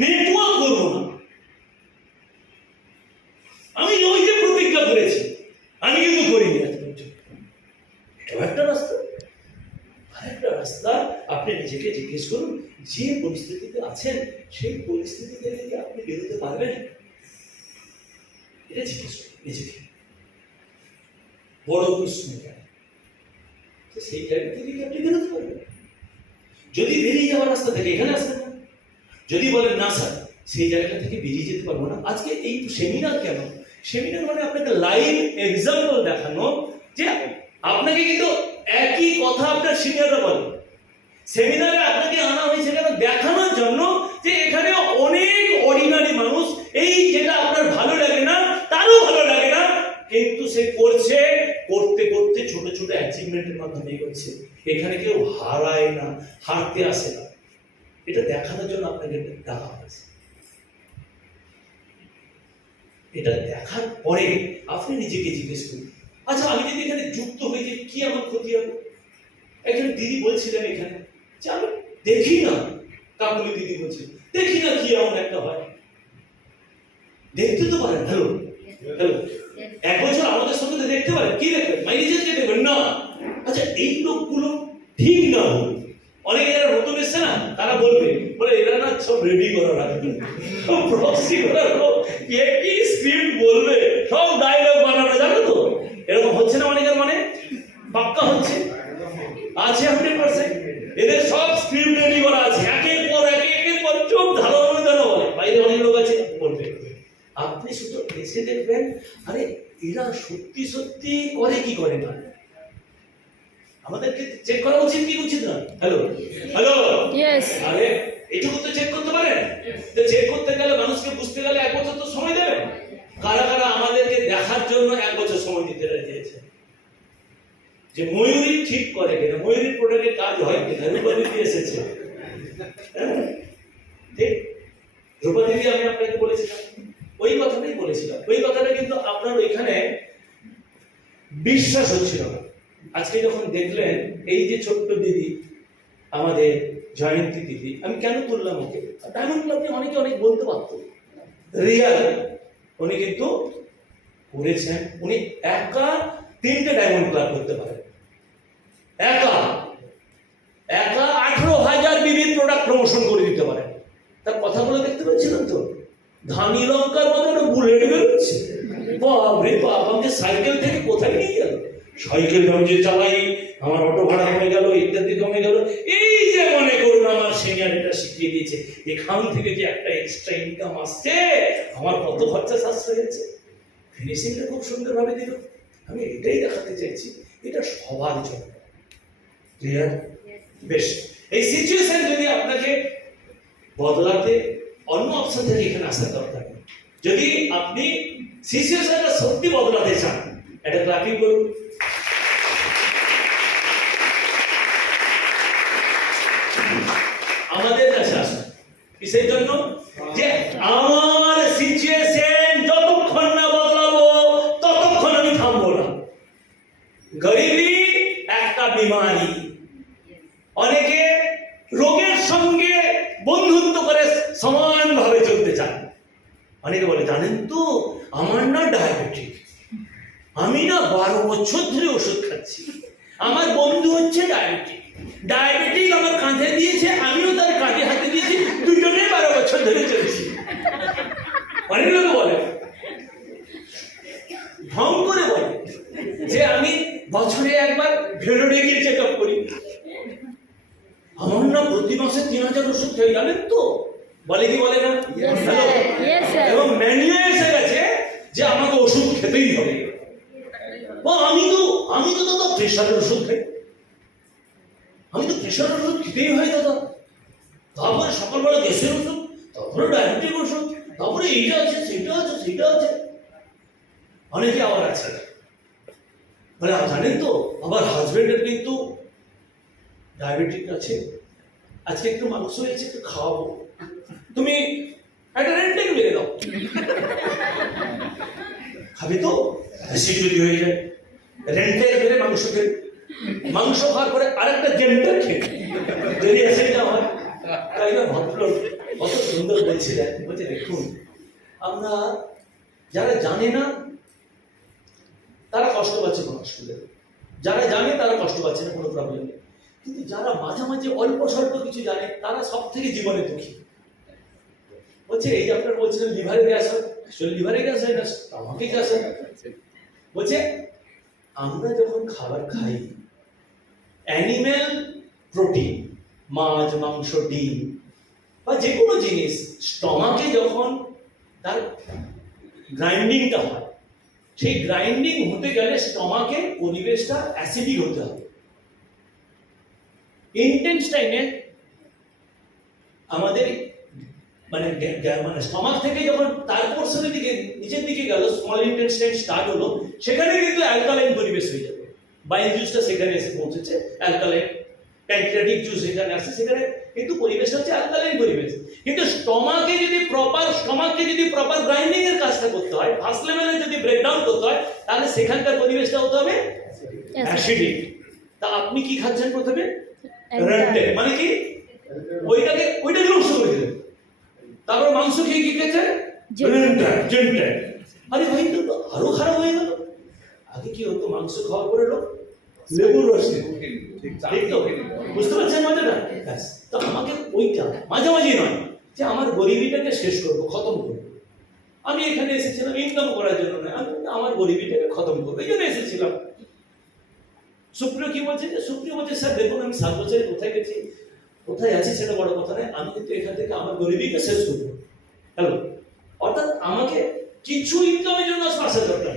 Network করবো না। আমি ওই যে প্রতিজ্ঞা করেছি, আমি কিন্তু করিনি আজ পর্যন্ত। এটাও একটা রাস্তা। আরেকটা রাস্তা, আপনি নিজেকে জিজ্ঞেস করুন, যে পরিস্থিতিতে আছেন সেই পরিস্থিতি থেকে আপনি বেরোতে পারবেন? এটা জিজ্ঞেস করুন নিজেকে। বড় প্রশ্ন সেই জায়গা থেকে আপনি বেরোতে পারবেন। যদি বেরিয়ে যাওয়ার রাস্তা থেকে এখানে আসবেন না, যদি বলেন না স্যার সেই জায়গাটা থেকে বেরিয়ে যেতে পারবো না, আজকে এই সেমিনার কেন? সেমিনার মানে আপনাকে লাইভ এক্সাম্পল দেখানো যে আপনাকে কিন্তু একই কথা আপনার সিনিয়ররা বলে। সেমিনারে আপনাকে আনা হয়েছে কেন? দেখানোর জন্য যে এখানে অনেক অর্ডিনারি মানুষ, এই যেটা আপনার ভালো লাগে না তারও ভালো লাগে না, কিন্তু সে করছে, করতে করতে ছোট ছোট অ্যাচিভমেন্টের মাধ্যমে করছে। এখানে কেউ হারায় না, হারতে আসে না। এটা দেখানোর জন্য আপনাকে ডাকা হয়েছে। এটা দেখার পরে আপনি নিজেকে জিজ্ঞেস করুন, আচ্ছা আমি যদি এখানে যুক্ত হয়ে যাই কি আমার ক্ষতি হবে? একজন দিদি বলছিলেন এখানে যে আমি দেখি না, কাকুলি দিদি বলছিলেন দেখি না কি এমন একটা হয়। দেখতে তো পারেন। হ্যালো হ্যালো, এক বছর আমাদের সঙ্গে তো দেখতে পারেন। কি দেখবেন? মাইনেজেরকে দেখবেন না। আচ্ছা এই লোকগুলো ঠিক না হল, অনেকে যারা নতুন এসছে না তারা বলবে, বলে এরা না সব রেডি করা রাখবে, প্রক্সি করার লোক, কে কি স্ক্রিপ্ট বলবে সব ডায়লগ বানানো, জানো তো? এরকম হচ্ছে না অনেকের? মানে পাক্কা হচ্ছে, আছে 100%। এদের সব স্ক্রিপ্ট রেডি করা আছে, একের পর একের পর চোখ ধারণা যেন বলে। বাইরে অনেক লোক আছে বলবে, আপনি শুধু এসে দেখবেন আরে এরা সত্যি সত্যি করে কি করে না। আমাদেরকে চেক করা উচিত কি উচিত না? Hello hello, yes. আরে এটুকু তো চেক করতে পারেন। তো চেক করতে গেলে, মানুষকে বুঝতে গেলে 1 বছর তো সময় দেবেন। কারা কারা আমাদেরকে দেখার জন্য 1 বছর সময় দিতে রাজি আছে? যে ময়ূরী ঠিক করে কিনা, ময়ূরী প্রোডাক্টে কাজ হয় কিনা, রূপা দিদি এসেছে। ঠিক, রূপা দিদি আমি আপনাকে বলেছিলাম, ওই কথাটাই বলেছিলাম। ওই কথাটা কিন্তু আপনার ওইখানে বিশ্বাস হচ্ছিল না। আজকে যখন দেখলেন এই যে ছোট্ট দিদি, আমাদের জয়ন্তী দিদি, আমি কেন তুললাম ওকে? ডায়মন্ড ক্লাবকে অনেকে অনেক বলতে পারত, রিয়াল উনি কিন্তু করেছেন। উনি একা 3টে ডায়মন্ড ক্লাব করতে পারেন, একা 18,000 বিবিধ প্রোডাক্ট প্রমোশন করে দিতে পারেন। তার কথাগুলো দেখতে পাচ্ছিলেন তো? ধানি লঙ্কার মতো একটা বুলেট বেরোচ্ছে। বাপরে বাপ, আমাকে সাইকেল থেকে কোথায় নিয়ে গেল? সাইকেল আমি যে চালাই, আমার অটো ভাড়া কমে গেল, ইত্যাদি কমে গেল। এই যে মনে করুন আমার সিনিয়র এটা শিখিয়ে দিয়েছে, এখান থেকে যে একটা এক্সট্রা ইনকাম আসছে, আমার কত খরচা সাশ্রয় হয়েছে। ফিনিশিংটা খুব সুন্দরভাবে দিল। আমি এটাই দেখাতে চাইছি, এটা সবার জন্য। ক্লিয়ার? বেশ, এই সিচুয়েশন যদি আপনাকে বদলাতে, অন্য অপশন থেকে এখানে আসার দরকার নেই। যদি আপনি সিচুয়েশনটা সত্যি বদলাতে চান, এটা ক্লাপিং করুন। আমাদের কাছে আসুন কিসের জন্য? যে আমার সিচুয়েশন যতক্ষণ না বদলাবো ততক্ষণ আমি থামবো না। গরিবি একটা বিমারি। অনেকে রোগের সঙ্গে বন্ধুত্ব করে সমানভাবে চলতে চান। অনেকে বলে জানেন তো আমার না ডায়াবেটিক, আমি না 12 বছর ধরে ওষুধ খাচ্ছি, আমার বন্ধু হচ্ছে ডায়াবেটিক, ডায়াবেটিক আমার কাঁধে দিয়েছে, আমিও তার কাঁধে হাতে দিয়েছি, দুজনে 12 বছর ধরে চলছি। অনেক লোক বলে, ঢং করে বলে যে আমি বছরে একবার ভেলোরে গিয়ে চেক আপ করি, আমার না প্রতি মাসে 3000 ওষুধ খাই, জানেন তো? বলে কি বলে না? এবং ম্যানুয়াল এসে গেছে যে আমাকে ওষুধ খেতেই হবে। আমি তো দাদা প্রেশারের ওষুধ খাই, আমি তো প্রেশারের ওষুধ খেতেই হয় দাদা, তারপরে সকালবেলা গ্যাসের ওষুধ, তারপরে ডায়াবেটিক ওষুধ, তারপরে এইটা আছে সেটা আছে সেটা আছে। অনেকে আবার আছে মানে জানেন তো আমার হাজবেন্ডের কিন্তু ডায়াবেটিক আছে, আজকে একটু মাংস হয়েছে একটু খাওয়াবো, তুমি একটা রেন্টেক মেরে দাও। খাবি তো? অ্যাসিড যদি হয়ে যায়, রেন্টেক মেরে মাংস খেয়ে, মাংস খাওয়ার পরে আরেকটা জেন্টার খেয়ে যদি অ্যাসিড না হয়, তাই না? ভদ্রলোক অত সুন্দর বলছিলেন, বলছে দেখুন আমরা যারা জানে না তারা কষ্ট পাচ্ছে, কোনো অসুবিধা নেই, যারা জানে তারা কষ্ট পাচ্ছে না, কোনো প্রবলেম নেই, কিন্তু যারা মাঝামাঝি অল্প স্বল্প কিছু জানে তারা সব থেকে জীবনে দুঃখী। বলছে এই যে আপনার বলছিলেন লিভারে গ্যাস হয়, অ্যাকচুয়ালি লিভারে গ্যাস হয় না, স্টমাকে গ্যাস হয়। বলছে আমরা যখন খাবার খাই অ্যানিম্যাল প্রোটিন, মাছ মাংস ডিম বা যে কোনো জিনিস স্টমাকে যখন তার গ্রাইন্ডিংটা হয়, সেই গ্রাইন্ডিং হতে গেলে স্টমাকে পরিবেশটা অ্যাসিডিক হতে হবে। ইন্টেস্টাইনে আমাদের মানে মানে স্টমাক থেকে যখন তার পোর্শনের দিকে নিচের দিকে গেল, স্মল ইন্টেস্টাইন স্টার্ট হলো, সেখানে কিন্তু অ্যালকালাইন পরিবেশ হয়ে যাবে। বাইল জুসটা সেখানে এসে পৌঁছেছে, অ্যালকালাইন প্যানক্রিয়াটিক জুস এখানে আসছে, সেখানে কিন্তু পরিবেশটা হচ্ছে অ্যালকালাইন পরিবেশ। কিন্তু স্টমাকে যদি প্রপার গ্রাইন্ডিং এর কাজটা করতে হয়, ফার্স্ট লেভেলে যদি ব্রেকডাউন করতে হয়, তাহলে সেখানকার পরিবেশটা হতে হবে অ্যাসিডিক। তা আপনি কি খাচ্ছেন প্রথমে? রেন্টেন, মানে কি ওইটাকে নষ্ট করে দিলেন, তারপর মাংস খেয়ে কি খেয়েছেন? রেন্টেন। আরে ভাই তো আরো খারাপ হয়ে গেল। আগে কি হতো, মাংস খাওয়ার পরে লোক লেবুর রস ঠিক তো, বুঝতে পারছেন মজাটা? তো আমাকে ওইটা মাঝামাঝি নয় যে আমার গরিবিটাকে শেষ করবো, খতম করবো। আমি এখানে এসেছিলাম ইনকাম করার জন্য নয়, আমি আমার গরিবিটাকে খতম করবো, এই জন্য এসেছিলাম। সুপ্রিয় কি বলছে? যে সুপ্রিয় বলছে স্যার দেখুন আমি 7 বছরে কোথায় গেছি, কোথায় আছি সেটা বড় কথা নয়, আমি কিন্তু এখান থেকে আমার গরিবিকে শেষ করবো। হ্যালো, অর্থাৎ আমাকে কিছু ইনকামের জন্য আসা দরকার,